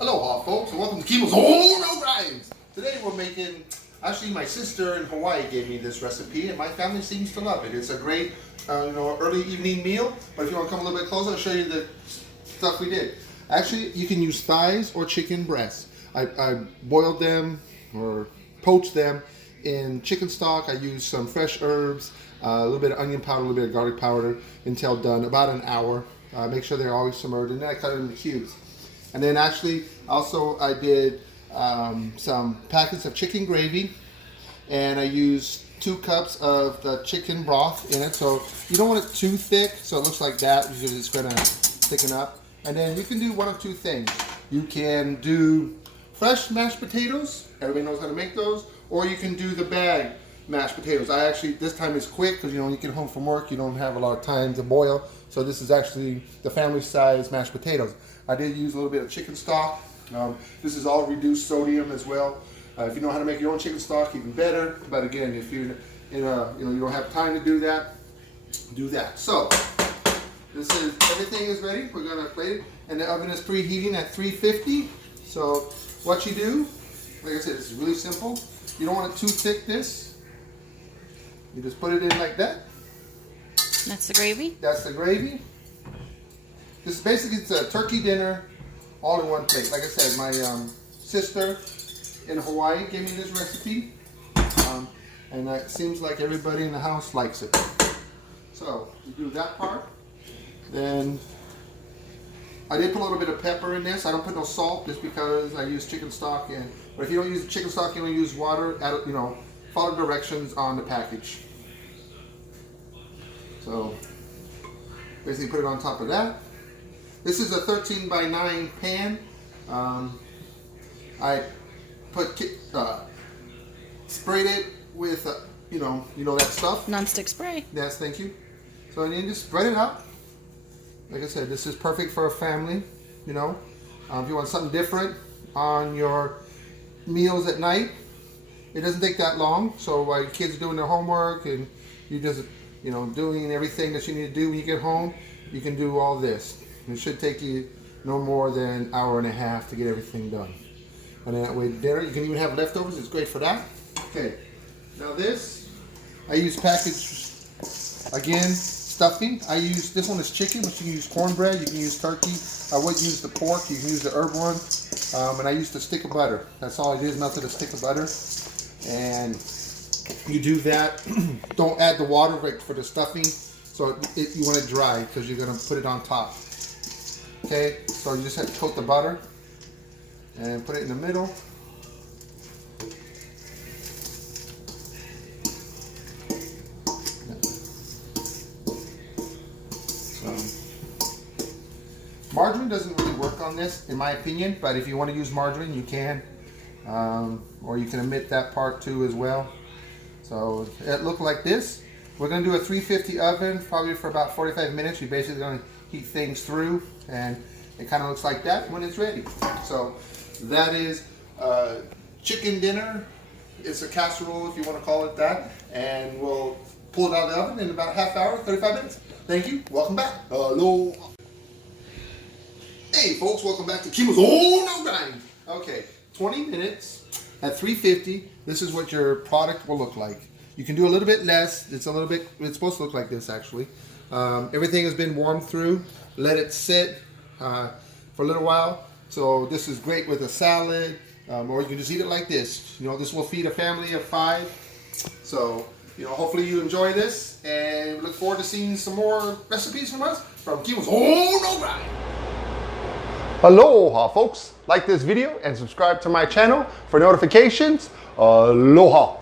Aloha, folks, and welcome to Kimo's Whole Grinds. Today we're making, actually my sister in Hawaii gave me this recipe, and my family seems to love it. It's a great, early evening meal. But if you want to come a little bit closer, I'll show you the stuff we did. Actually, you can use thighs or chicken breasts. I boiled them or poached them in chicken stock. I used some fresh herbs, a little bit of onion powder, a little bit of garlic powder until done, about an hour. Make sure they're always submerged, and then I cut it into cubes. And then actually, also I did some packets of chicken gravy, and I used 2 cups of the chicken broth in it. So you don't want it too thick, so it looks like that because it's gonna thicken up. And then you can do one of 2 things. You can do fresh mashed potatoes. Everybody knows how to make those. Or you can do the bagged mashed potatoes. I actually, this time is quick because when you get home from work, you don't have a lot of time to boil. So this is actually the family size mashed potatoes. I did use a little bit of chicken stock. This is all reduced sodium as well. If you know how to make your own chicken stock, even better. But again, if you're you don't have time to do that, do that. So this is, everything is ready. We're gonna plate it, and the oven is preheating at 350. So what you do, like I said, it's really simple. You don't want it too thick. This, you just put it in like that. That's the gravy? That's the gravy. This is basically, it's a turkey dinner all in one plate. Like I said, my sister in Hawaii gave me this recipe, and it seems like everybody in the house likes it. So you do that part. Then I did put a little bit of pepper in this. I don't put no salt just because I use chicken stock. But if you don't use chicken stock, you only use water. Follow directions on the package. So basically put it on top of that. This is a 13 by 9 pan. I put sprayed it with you know that stuff. Non-stick spray. Yes, thank you. So then you just spread it out. Like I said, this is perfect for a family. If you want something different on your meals at night, it doesn't take that long. So while your kids are doing their homework and you just doing everything that you need to do when you get home, you can do all this. It should take you no more than an hour and a half to get everything done. And then that way, dinner, you can even have leftovers. It's great for that. Okay, now this, I use packaged, again, stuffing. I use, this one is chicken, but you can use cornbread, you can use turkey. I would use the pork, you can use the herb one. And I used a stick of butter. That's all I did, is melted a stick of butter. And you do that. Don't add the water right for the stuffing. So you want it dry because you're going to put it on top. Okay, so you just have to coat the butter and put it in the middle. Margarine doesn't really work on this, in my opinion, but if you want to use margarine, you can. Or you can omit that part too as well. So it looked like this. We're going to do a 350 oven, probably for about 45 minutes. You're basically going to heat things through, and it kind of looks like that when it's ready. So that is chicken dinner. It's a casserole, if you want to call it that. And we'll pull it out of the oven in about a half hour, 35 minutes. Thank you. Welcome back. Aloha. Hey folks, welcome back to Kimo's Whole Grind. Okay, 20 minutes at 350. This is what your product will look like. You can do a little bit less. It's supposed to look like this actually. Everything has been warmed through. Let it sit for a little while. So this is great with a salad, or you can just eat it like this. This will feed a family of 5. So, hopefully you enjoy this, and we look forward to seeing some more recipes from us from Kimo's Whole Grind. Aloha, folks. Like this video and subscribe to my channel for notifications. Aloha.